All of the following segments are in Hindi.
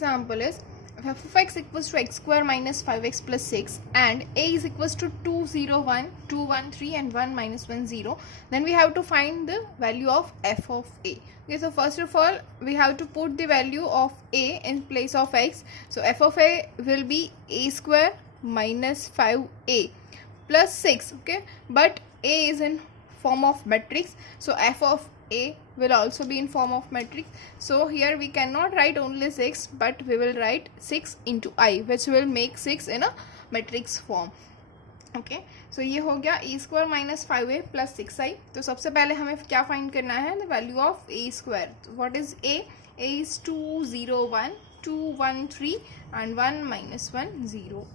example is f of x equals to x square minus 5x plus 6 and a is equals to 2, 0, 1, 2, 1, 3 and 1 minus 1, 0. Then we have to find the value of f of a. Okay, so first of all we have to put the value of a in place of x. So f of a will be a square minus 5a plus 6. Okay, but a is in form of matrix, so f of a will also be in form of matrix. So here we cannot write only 6, but we will write 6 into I, which will make 6 in a matrix form. Okay, so ये हो गया ए square minus 5a plus 6i. तो सबसे पहले हमें क्या फाइंड करना है, the value of A square. What is a is 2, 0, 1, 2, 1, 3 and 1 minus 1, 0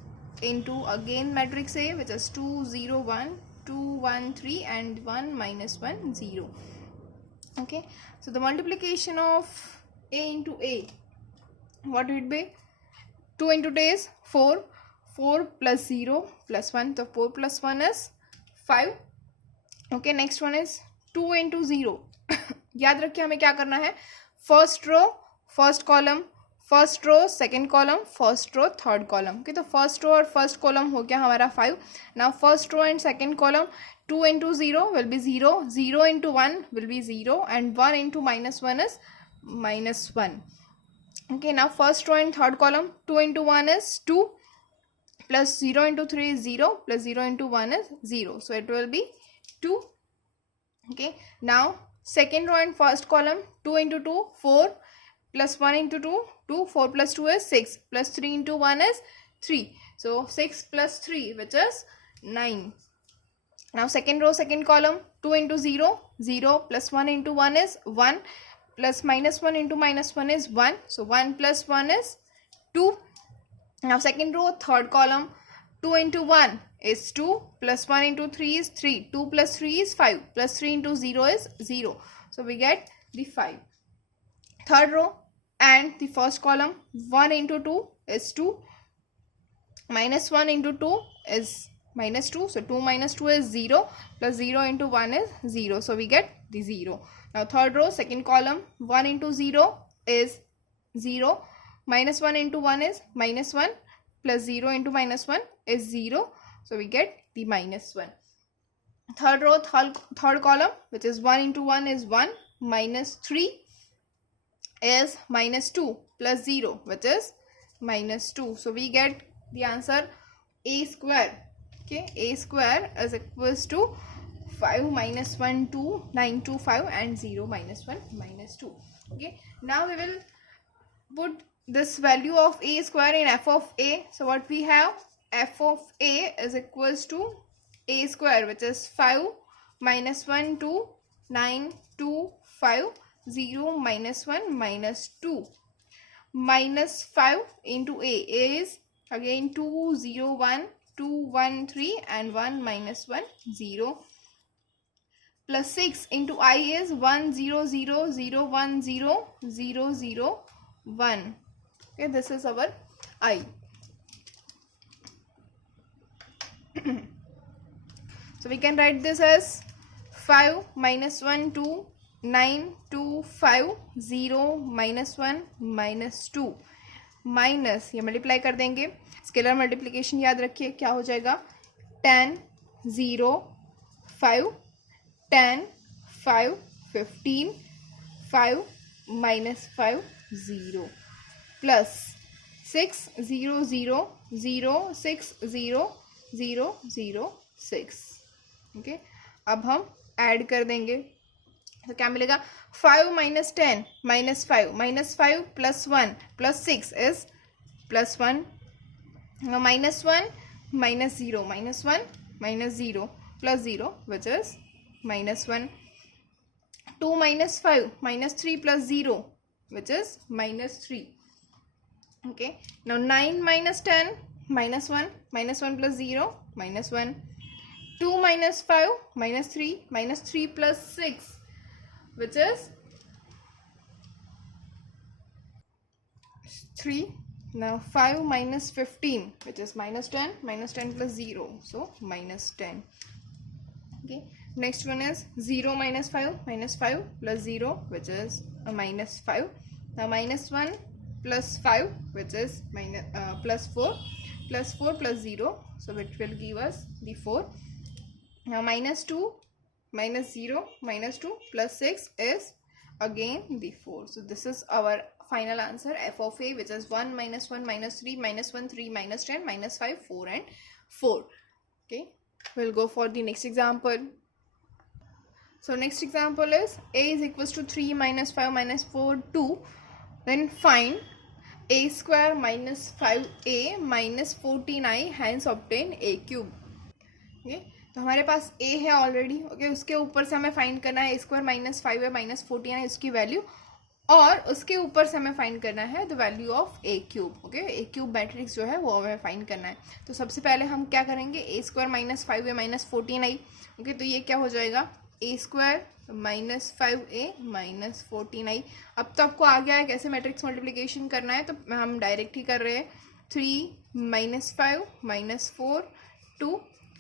into again matrix A, which is 2, 0, 1, 2, 1, 3 and 1 minus 1, 0. Okay, so the multiplication of a into a, what would be? 2 into 2 is 4, 4 plus 0 plus 1, so 4 plus 1 is 5. Okay, next one is 2 into 0. याद रखिए हमें क्या करना है, first row first column, first row second column, first row third column. Okay, तो फर्स्ट रो और फर्स्ट कॉलम हो गया हमारा 5. Now first row and second column, 2 into 0 will be 0, 0 into 1 will be 0 and 1 into minus 1 is minus 1. Okay, now first row and third column, 2 into 1 is 2 plus 0 into 3 is 0 plus 0 into 1 is 0, so it will be 2. Okay, now second row and first column, 2 into 2 4 plus 1 into 2 2, 4 plus 2 is 6 plus 3 into 1 is 3, so 6 plus 3, which is 9. Now second row second column, 2 into 0 0 plus 1 into 1 is 1 plus minus 1 into minus 1 is 1, so 1 plus 1 is 2. Now second row third column, 2 into 1 is 2 plus 1 into 3 is 3, 2 plus 3 is 5 plus 3 into 0 is 0, so we get the 5. Third row and the first column, 1 into 2 is 2 minus 1 into 2 is minus 2, so 2 minus 2 is 0 plus 0 into 1 is 0, so we get the 0. Now third row second column, 1 into 0 is 0 minus 1 into 1 is minus 1 plus 0 into minus 1 is 0, so we get the minus 1. Third row third column, which is 1 into 1 is 1 minus 3 is minus 2 plus 0, which is minus 2, so we get the answer a square. Okay, a square is equals to 5 minus 1 2, 9 2 5 and 0 minus 1 minus 2. Okay, now we will put this value of a square in f of a. So what we have, f of a is equals to a square, which is 5 minus 1 2, 9 2 5, 0 minus 1 minus 2 minus 5 into a is again 2 0 1 2 1 3 and 1 minus 1 0 plus 6 into I is 1 0 0 0 1 0 0 0 1. Okay, this is our I. So we can write this as 5 minus 1 2, 9 2 5, 0 minus 1 minus 2 minus, ये मल्टीप्लाई कर देंगे, स्केलर मल्टीप्लिकेशन याद रखिए क्या हो जाएगा, 10 0 5 10 5 15 5 minus 5 0 प्लस 6 0 0 0 6 0 0 0 6. ओके, अब हम ऐड कर देंगे, तो क्या मिलेगा, 5 minus 10 minus 5 plus 1 plus 6 is plus 1. Now minus 1 minus 0 minus 1 minus 0 plus 0, which is minus 1. 2 minus 5 minus 3 plus 0, which is minus 3. Okay, now 9 minus 10 minus 1 plus 0 minus 1. 2 minus 5 minus 3 plus 6, which is 3. Now 5 minus 15, which is minus 10 plus 0, so minus 10. Okay, next one is 0 minus 5 plus 0, which is a minus 5. Now minus 1 plus 5 which is plus 4 plus 0, so it will give us the 4. Now minus 2 minus 0 minus 2 plus 6 is again the 4. So this is our final answer, f of a, which is 1 minus 1 minus 3 minus 1 3 minus 10 minus 5 4 and 4. Okay, we'll go for the next example. So next example is a is equals to 3 minus 5 minus 4 2. Then find a square minus 5a minus 14i, hence obtain a cube. Okay, तो हमारे पास a है ऑलरेडी. ओके, उसके ऊपर से हमें फाइंड करना है a square minus 5a minus 14i उसकी वैल्यू, और उसके ऊपर से हमें फाइंड करना है the value of A cube. Okay, A cube matrix जो है वो हमें फाइंड करना है. तो सबसे पहले हम क्या करेंगे, A square minus 5a minus 14i. Okay, तो ये क्या हो जाएगा, ए square minus 5a minus 14i. अब तो आपको आ गया है कैसे मैट्रिक्स मल्टीप्लिकेशन करना है, तो हम डायरेक्ट ही कर रहे हैं. 3 minus 5 minus 4 2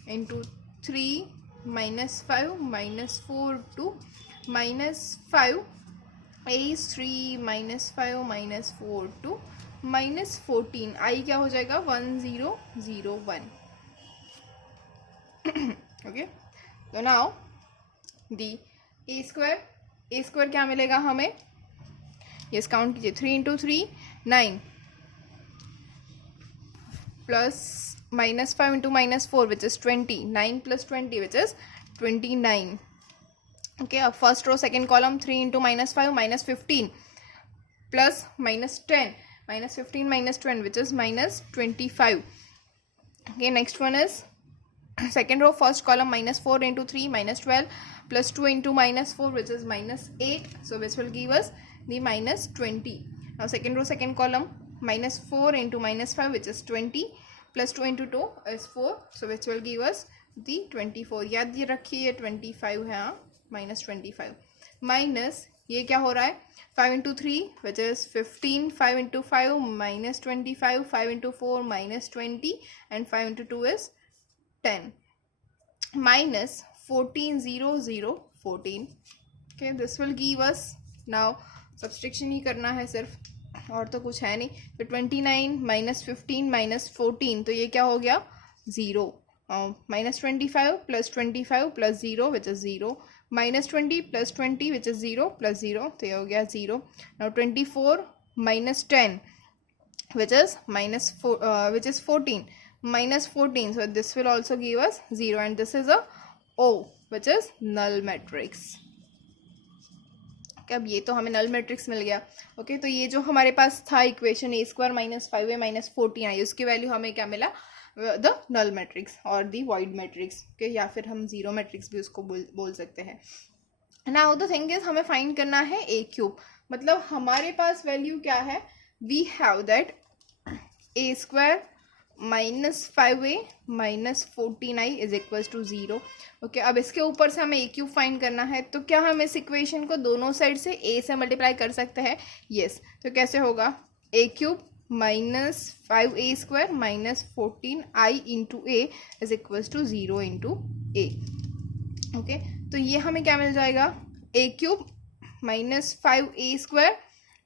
into 3 minus 5 minus 4 2 minus 5 a is 3 minus 5 minus 4 2 minus 14. I क्या हो जाएगा 1 0 0 1. ओके, तो नाउ दी ए स्क्वायर क्या मिलेगा हमें, ये काउंट कीजिए. 3 into 3 9 plus minus 5 into minus 4 which is 20. 9 plus 20 which is 29. Okay, अब first row second column 3 into minus 5 minus 15 plus minus 10 minus 15 minus 10 which is minus 25. Okay, next one is second row first column minus 4 into 3 minus 12 plus 2 into minus 4 which is minus 8, so which will give us the minus 20. Now second row second column minus 4 into minus 5 which is 20 plus 2 into 2 is 4, so which will give us the 24. याद ये रखिए, 25 है माइनस 25 माइनस ये क्या हो रहा है 5 into 3 which is 15 5 into 5 minus 25 5 into 4 minus 20 and 5 into 2 is 10 minus 14 0 0 14. Okay, this will give us, now subtraction ही करना है सिर्फ, और तो कुछ है नहीं. तो 29 माइनस 15 माइनस 14, तो ये क्या हो गया 0. Minus 25 plus 0 which is 0 minus 20 plus 20 which is 0 plus 0, तो ये हो गया 0. Now 24 minus 10 which is minus which is 14 minus 14, so this will also give us 0 and this is a O which is null matrix. Okay, अब ये तो हमें null matrix मिल गया. ओके, तो ये जो हमारे पास था equation a square minus 5a minus 14i, उसकी वैल्यू हमें क्या मिला, द नल मैट्रिक्स और द वॉइड मैट्रिक्स. ओके, या फिर हम जीरो मैट्रिक्स भी उसको बोल सकते हैं. नाउ द थिंग इज हमें फाइंड करना है ए क्यूब. मतलब हमारे पास वैल्यू क्या है, we have that a square minus 5a minus 14i is equals to 0. Okay, अब इसके ऊपर से हमें ए क्यूब फाइंड करना है, तो क्या हम इस इक्वेशन को दोनों साइड से a से मल्टीप्लाई कर सकते हैं. यस, तो कैसे होगा, A cube minus 5a square minus 14i into A is equals to 0 into A. Okay, तो ये हमें क्या मिल जाएगा, A cube minus 5a square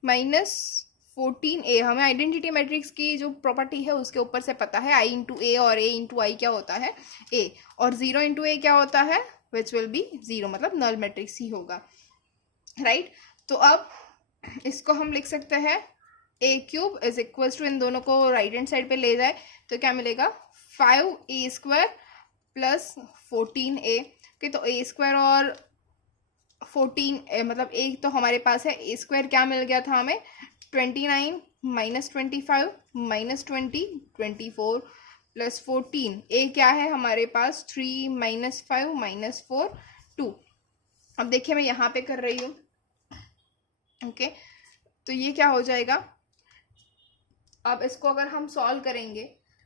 minus 14a. हमें आइडेंटिटी मैट्रिक्स की जो प्रॉपर्टी है उसके ऊपर से पता है, i इंटू ए और a इंटू आई क्या होता है a, और 0 इंटू ए क्या होता है, विच विल बी 0, मतलब नल मैट्रिक्स ही होगा. राइट, तो अब इसको हम लिख सकते हैं ए क्यूब इज इक्वल्स टू, इन दोनों को राइट हैंड साइड पे ले जाए तो क्या मिलेगा 5a square plus 14a. Okay, तो a स्क्वायर और 14a मतलब a तो हमारे पास है, a स्क्वायर क्या मिल गया था हमें 29 माइनस 25 माइनस 20 24 प्लस 14. a क्या है हमारे पास 3 माइनस 5 माइनस 4 2. अब देखिए मैं यहाँ पे कर रही हूँ. ओके, तो ये क्या हो जाएगा, अब इसको अगर हम सॉल्व करेंगे,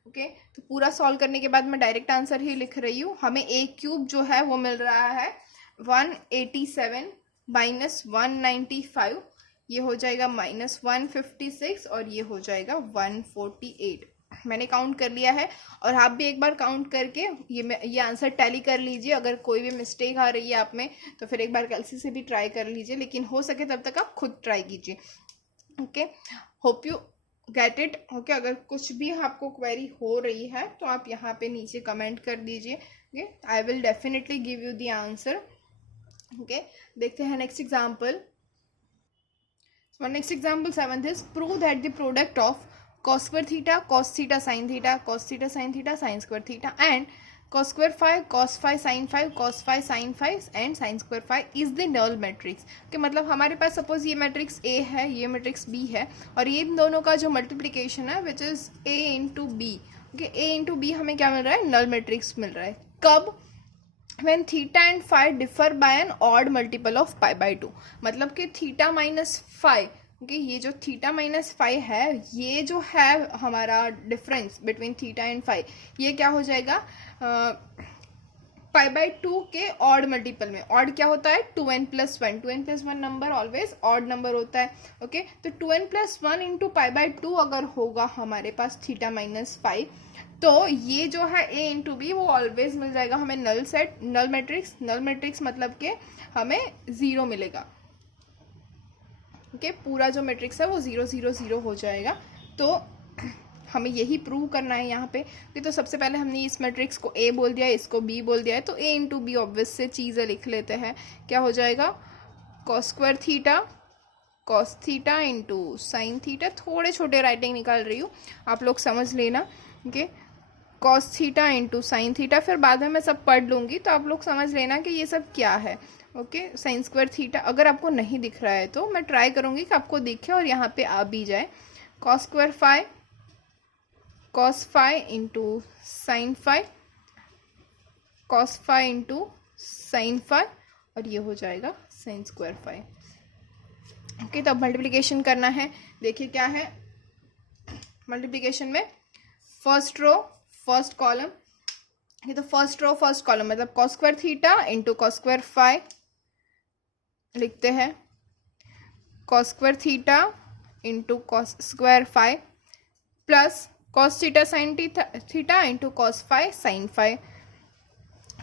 ओके, तो पूरा सॉल्व करने के बाद मैं डायरेक्ट आंसर ही लिख रही हूँ. हमें ए क्यूब जो है वो मिल रहा है 187 माइनस 195, ये हो जाएगा माइनस 156 और ये हो जाएगा 148. मैंने काउंट कर लिया है, और आप भी एक बार काउंट करके ये आंसर टैली कर लीजिए. अगर कोई भी मिस्टेक आ रही है आप में तो फिर एक बार कैलसी से भी ट्राई कर लीजिए, लेकिन हो सके तब तक आप खुद ट्राई कीजिए. Okay, hope you get it. Okay, अगर कुछ भी आपको क्वेरी हो रही है तो आप यहाँ पे नीचे कमेंट कर दीजिए। Okay, I will definitely give you the answer. Okay, देखते हैं next example. So next example 7th is prove that the product of cos square theta cos theta sin theta cos theta sin theta sin square theta and cos square phi cos phi sin phi cos phi sin phi and sin square phi is the null matrix। कि मतलब हमारे पास सपोज ये मैट्रिक्स A है, ये मैट्रिक्स B है, और ये इन दोनों का जो मल्टीप्लिकेशन है which is A into B. Okay, A into B हमें क्या मिल रहा है? नल मैट्रिक्स मिल रहा है। कब? when theta and phi differ by an odd multiple of pi by 2। मतलब कि थीटा माइनस फाई, ओके, ये जो थीटा माइनस फाई है, ये जो है हमारा difference between theta and phi, ये क्या हो जाएगा? पाई बाई 2 के ऑड मल्टीपल में। ऑड क्या होता है? 2n plus 1। 2n plus 1 number always odd number होता है। ओके, तो 2n plus 1 into pi by 2 अगर होगा हमारे पास थीटा माइनस फाई, तो ये जो है a इंटू बी वो ऑलवेज मिल जाएगा हमें null set, null matrix. Null matrix मतलब कि हमें 0 मिलेगा। ओके, पूरा जो मैट्रिक्स है वो 0 0 0 हो जाएगा। तो हमें यही प्रूव करना है यहाँ पे कि तो सबसे पहले हमने इस मैट्रिक्स को A बोल दिया है, इसको B बोल दिया है, तो A इंटू बी ऑब्वियस से चीज़ें लिख लेते हैं। क्या हो जाएगा? Cos square theta cos theta into sine theta. थोड़े छोटे राइटिंग निकाल रही हूँ, आप लोग समझ लेना। Okay, cos theta into sine theta, फिर बाद में मैं सब पढ़ लूँगी तो आप लोग समझ लेना कि ये सब क्या है। ओके, साइन स्क्वायर थीटा अगर आपको नहीं दिख रहा है तो मैं ट्राई करूँगी कि आपको दिखे और यहाँ पे आ भी जाए। Cos square phi cos phi into sine phi cos phi into sine phi, और ये हो जाएगा साइन स्क्वायर फाई। ओके, तो अब मल्टीप्लिकेशन करना है। देखिए क्या है मल्टीप्लिकेशन में, फर्स्ट रो फर्स्ट कॉलम। ये तो फर्स्ट रो फर्स्ट कॉलम मतलब cos square theta into cos square phi लिखते हैं, cos square theta into cos square phi plus cos theta sine theta into cos phi sine phi,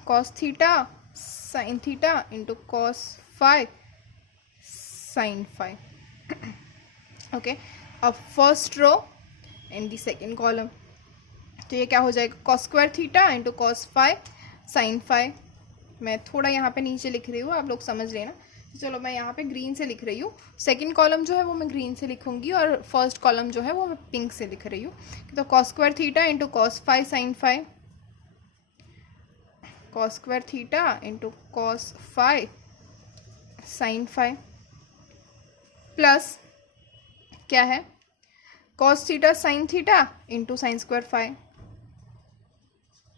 cos theta sine theta into cos phi sine phi. Okay, अब first row and the second column, तो ये क्या हो जाएगा? Cos square theta into cos phi sine phi. मैं थोड़ा यहाँ पे नीचे लिख रही हूँ, आप लोग समझ लेना। चलो मैं यहाँ पे ग्रीन से लिख रही हूँ, सेकंड कॉलम जो है वो मैं ग्रीन से लिखूंगी और फर्स्ट कॉलम जो है वो मैं पिंक से लिख रही हूँ। तो cos square theta into cos phi sine phi, cos square theta into cos phi sine phi plus क्या है? Cos theta sine theta into sine square phi,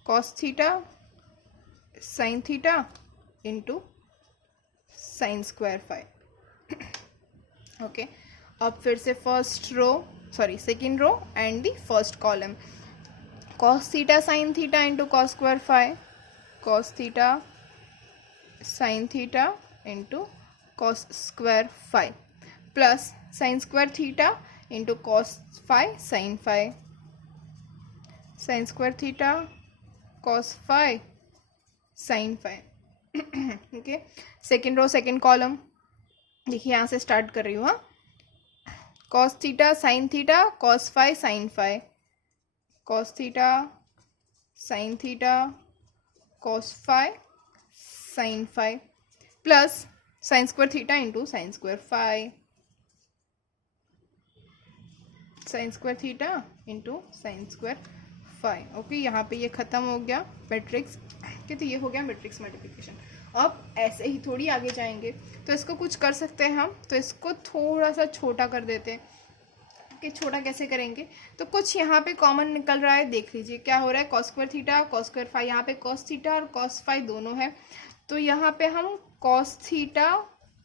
cos theta sine theta into sine square phi. Okay, अब फिर से first row second row and the first column, cos theta sine theta into cos square phi, cos theta sine theta into cos square phi plus sine square theta into cos phi sine phi, sine square theta cos phi sine phi. Okay, second row second column, देखिए यहाँ से स्टार्ट कर रही हूँ। हाँ, cos theta sine theta cos phi sine phi, cos theta sine theta cos phi sine phi plus sine square theta into sine square phi, sine square theta into sine square phi. Okay, यहाँ पे ये खत्म हो गया मैट्रिक्स के, तो ये हो गया मैट्रिक्स मल्टीप्लिकेशन। अब ऐसे ही थोड़ी आगे जाएंगे तो इसको कुछ कर सकते हैं हम, तो इसको थोड़ा सा छोटा कर देते हैं। कि छोटा कैसे करेंगे? तो कुछ यहाँ पे कॉमन निकल रहा है, देख लीजिए क्या हो रहा है। Cos square theta cos square phi, यहाँ पे कॉस थीटा और कॉस फाई दोनों है, तो यहाँ पे हम कॉस थीटा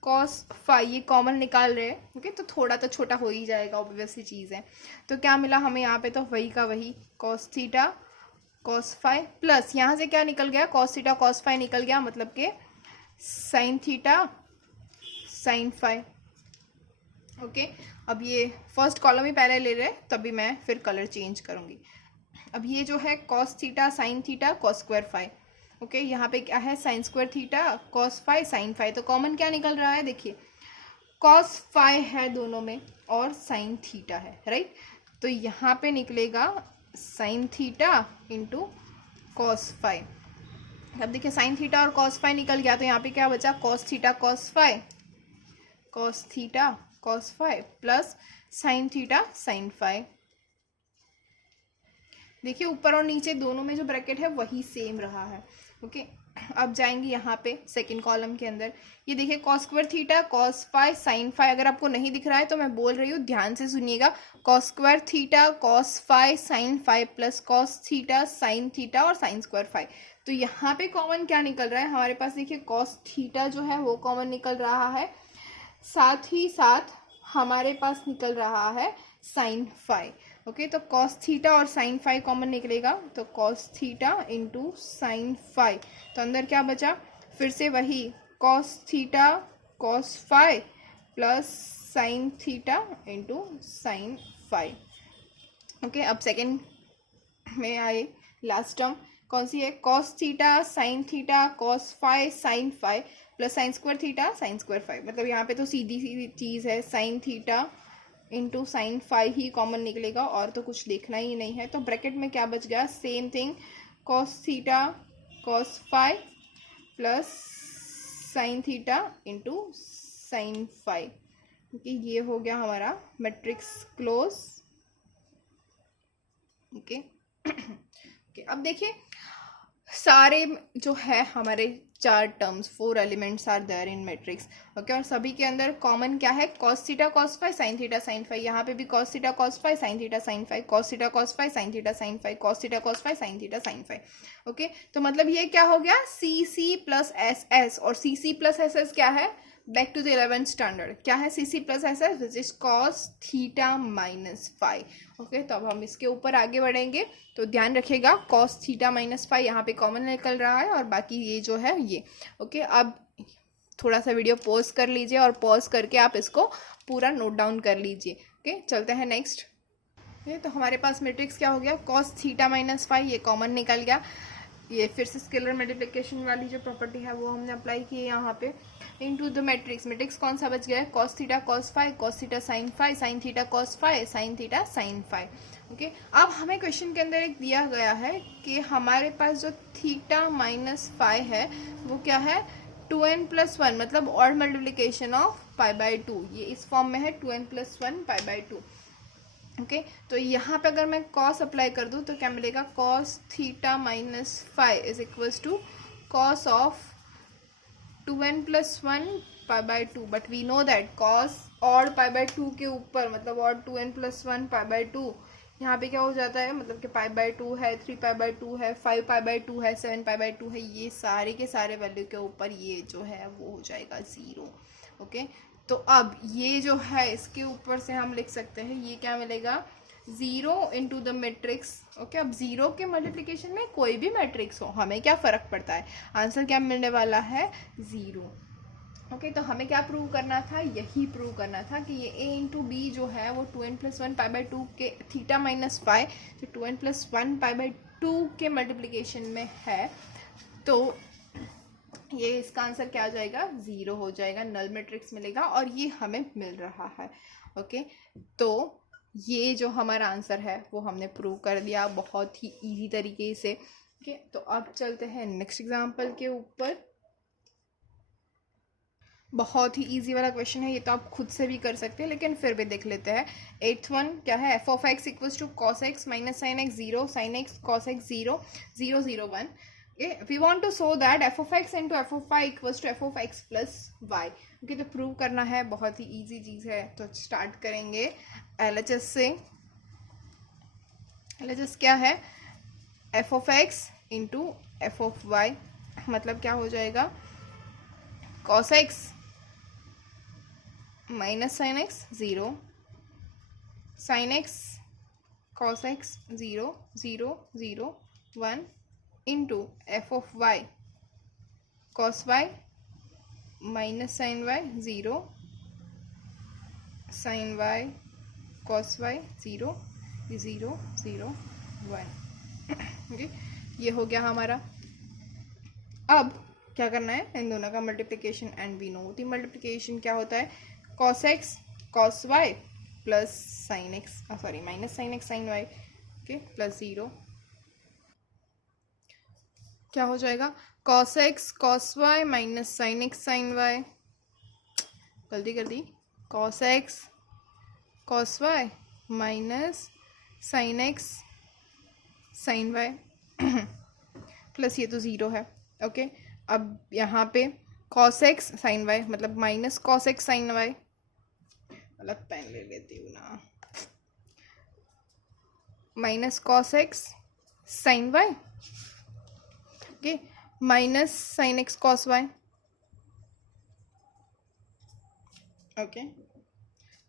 कॉस फाई ये कॉमन निकाल रहे हैं। ओके, तो थोड़ा तो छोटा हो ही जाएगा, ऑब्वियस सी चीज़ है। तो क्या मिला हमें यहाँ पे? तो वही का वही cos theta cos phi plus यहाँ से क्या निकल गया? कॉस थीटा कॉस फाई निकल गया, मतलब कि sine theta sine phi. Okay, अब ये फर्स्ट कॉलम ही पहले ले रहे, तभी मैं फिर कलर चेंज करूँगी। अब ये जो है cos theta sine theta cos square phi. Okay, यहाँ पे क्या है? Sine square theta cos phi sine phi, तो कॉमन क्या निकल रहा है? देखिए कॉस फाई है दोनों में और साइन थीटा है, राइट। तो यहाँ पे निकलेगा sine theta into cos phi. अब देखिए साइन थीटा और कॉस फाई निकल गया, तो यहाँ पे क्या बचा, cos theta cos phi, cos theta cos phi plus sine theta sine phi. देखिए ऊपर और नीचे दोनों में जो ब्रैकेट है वही सेम रहा है, ओके। अब जाएंगे यहाँ पे सेकंड कॉलम के अंदर, ये देखिए cos square theta cos phi sine phi. अगर आपको नहीं दिख रहा है तो मैं बोल रही हूँ, ध्यान से सुनिएगा। Cos square theta cos phi sine phi plus cos theta sine theta और साइन स्क्वायर फाई। तो यहाँ पे कॉमन क्या निकल रहा है हमारे पास, देखिए कॉस थीटा जो है वो कॉमन निकल रहा है, साथ ही साथ हमारे पास निकल रहा है साइन फाई, ओके। तो कॉस थीटा और साइन फाई कॉमन निकलेगा, तो cos theta into sine phi. तो अंदर क्या बचा, फिर से वही cos theta cos phi plus sine theta into sine phi, okay. अब सेकेंड में आए लास्ट टर्म, कौन सी है, cos theta sine theta cos phi sine phi plus sine square theta sine square phi. मतलब यहाँ पे तो सीधी सीधी चीज़ है, sine theta into sine phi ही कॉमन निकलेगा और तो कुछ देखना ही नहीं है। तो ब्रैकेट में क्या बच गया, same thing, cos theta cos phi plus sine theta into sine phi, okay. ये हो गया हमारा मैट्रिक्स क्लोज, ओके। ओके अब देखिए सारे जो है हमारे 4 terms 4 elements are there in matrix, okay. और सभी के अंदर कॉमन क्या है, cos theta cos phi sine theta sine phi. यहाँ पे भी cos theta cos phi sine theta sine phi, cos theta cos phi sine theta sine phi, cos theta cos phi sine theta sine phi, okay. तो मतलब ये क्या हो गया, C C plus S S. और C C plus S S क्या है, back to the 11th standard, क्या है C C plus S S, which is cos theta minus phi, okay. तो अब हम इसके ऊपर आगे बढ़ेंगे, तो ध्यान रखिएगा कॉस थीटा माइनस फाई यहाँ पे कॉमन निकल रहा है और बाकी ये जो है ये, ओके। अब थोड़ा सा वीडियो पॉज कर लीजिए और पॉज करके आप इसको पूरा नोट डाउन कर लीजिए, ओके। चलते हैं नेक्स्ट। तो हमारे पास मैट्रिक्स क्या हो गया, कॉस थीटा माइनस फाई, ये कॉमन निकल गया। ये फिर से स्केलर मल्टीप्लिकेशन वाली जो प्रॉपर्टी है वो हमने अप्लाई की है यहाँ पे, इनटू द मैट्रिक्स। मैट्रिक्स कौन सा बच गया है, cos theta cos phi, cos theta sine phi, sine theta cos phi, sine theta sine phi, okay. अब हमें क्वेश्चन के अंदर एक दिया गया है कि हमारे पास जो थीटा माइनस फाई है वो क्या है, 2n+1, मतलब odd multiplication of pi by 2। ये इस फॉर्म में है 2n+1 पाई बाई 2, ओके। तो यहाँ पे अगर मैं कॉस अप्लाई कर दूँ तो क्या मिलेगा, cos theta minus phi is equals to cos of 2n+1 pi by 2। But we know that cos odd pi by 2 के ऊपर, मतलब ऑड 2n+1 पाई बाई 2, यहाँ पे क्या हो जाता है, मतलब कि पाई बाई 2 है, 3 पाई बाई 2 है, 5 पाई बाई 2 है, 7 पाई बाई 2 है, ये सारे के सारे वैल्यू के ऊपर ये जो है वो हो जाएगा 0, ओके। तो अब ये जो है इसके ऊपर से हम लिख सकते हैं, ये क्या मिलेगा, 0 इंटू द मैट्रिक्स, ओके। अब 0 के मल्टीप्लिकेशन में कोई भी मैट्रिक्स हो हमें क्या फ़र्क पड़ता है, आंसर क्या मिलने वाला है, 0, ओके। तो हमें क्या प्रूव करना था, यही प्रूव करना था कि ये a इंटू बी जो है वो 2n+1 पाई बाई 2 के थीटा माइनस फाई जो 2n+1 पाई बाई 2 के मल्टीप्लिकेशन में है, तो ये इसका आंसर क्या आ जाएगा, 0 हो जाएगा, नल मैट्रिक्स मिलेगा और ये हमें मिल रहा है, ओके। तो ये जो हमारा आंसर है वो हमने प्रूव कर दिया बहुत ही इजी तरीके से, ओके। तो अब चलते हैं नेक्स्ट एग्जांपल के ऊपर। बहुत ही इजी वाला क्वेश्चन है, ये तो आप खुद से भी कर सकते हैं लेकिन फिर भी देख लेते हैं। 8th वन क्या है, f of x equals to cos x minus sine x 0, sine x cos x 0, 0 0 1। We want to show that f of x into F of y equals to F of x plus y, okay. तो प्रूव करना है, बहुत ही इजी चीज़ है। तो स्टार्ट करेंगे एलएचएस से। एलएचएस क्या है, f of x into F of y, मतलब क्या हो जाएगा, cos x minus sine x 0, sine x cos x 0 0 0 1 into F of y cos y minus sine y 0, sine y cos y 0 0 0 1, okay. ये हो गया हमारा। अब क्या करना है, इन दोनों का multiplication, and we know the multiplication क्या होता है, cos x cos y plus sine x sorry minus sine x sine y, okay, plus 0 क्या हो जाएगा, cos x cos y minus sine x sine y, गलती कर दी, cos x cos y minus sine x sine y plus ये तो 0 है, ओके। अब यहाँ पे cos x साइन वाई मतलब minus cos x sine y, अलग पेन ले लेती हूँ ना, minus cos x sine y, okay, minus sine x cos y, okay.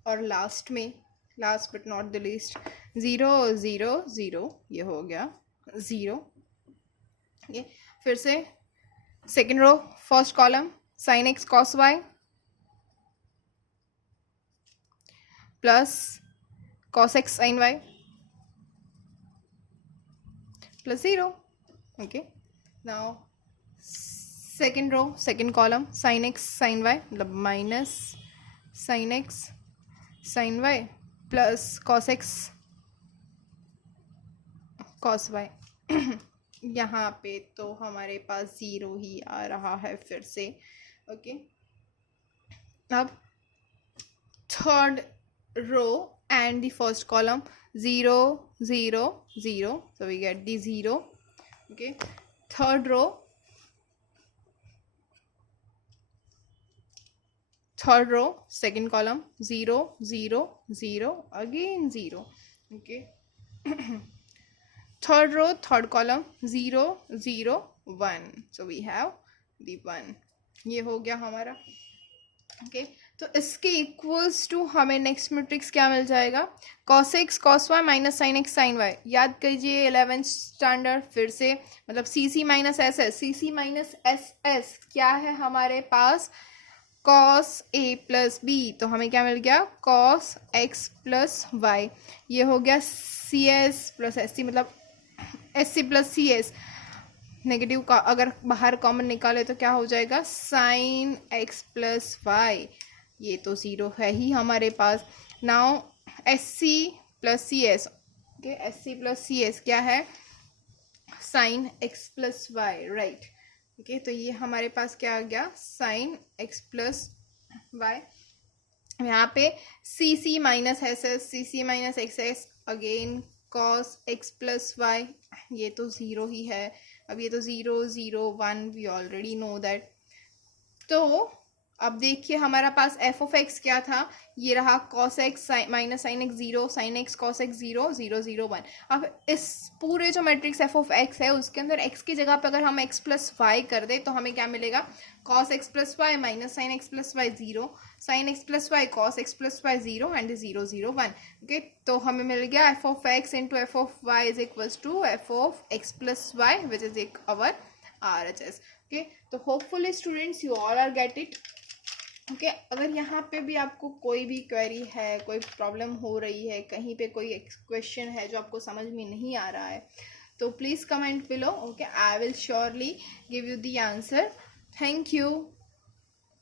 और लास्ट में, last but not the least, 0 0 0 ये हो गया 0, ओके। फिर से second row first column sine x cos y plus cos x sin y plus 0, okay. Now second row second column sin x sin y मतलब minus sin x sin y plus cos x cos y यहाँ पे तो हमारे पास 0 ही आ रहा है फिर से, ओके। अब third row and the first column 0 0 0, so we get the 0, okay. Third row second column 0 0 0 again 0, okay. Third row third column 0 0 1, so we have the 1, ये हो गया हमारा, ओके। तो इसके इक्वल्स टू हमें नेक्स्ट मैट्रिक्स क्या मिल जाएगा, cos x cos y minus sine x sine y, याद कीजिए 11th स्टैंडर्ड, फिर से मतलब C C minus S S, C C minus S S क्या है हमारे पास, cos a प्लस b, तो हमें क्या मिल गया cos x प्लस y, ये हो गया C S plus S C मतलब S C plus C S, negative का अगर बाहर कॉमन निकाले तो क्या हो जाएगा साइन x प्लस वाई, ये तो 0 है ही हमारे पास। Now S C plus C S, okay, S C plus C S क्या है sine x plus y, right, okay. तो ये हमारे पास क्या आ गया साइन x प्लस वाई, यहाँ पे C C minus S S, C C minus x S, again cos x plus y, ये तो 0 ही है। अब ये तो 0 0 1 वी ऑलरेडी नो दैट। तो अब देखिए हमारा पास एफ ऑफ एक्स क्या था, ये रहा cos x minus sine x 0, sine x cos x 0 0 0 1। अब इस पूरे जो मैट्रिक्स एफ ऑफ एक्स है उसके अंदर x की जगह पे अगर हम x प्लस वाई कर दे तो हमें क्या मिलेगा cos x plus y minus sine x plus y 0, sine x plus y cos x plus y 0 and 0 0 1, okay. तो हमें मिल गया F of x into F of y is equals to F of x plus y which is our RHS, okay. तो hopefully students you all are get it, okay. अगर यहाँ पे भी आपको कोई भी क्वेरी है, कोई प्रॉब्लम हो रही है, कहीं पे कोई क्वेश्चन है जो आपको समझ में नहीं आ रहा है तो please comment below, okay, I will surely give you the answer. Thank you.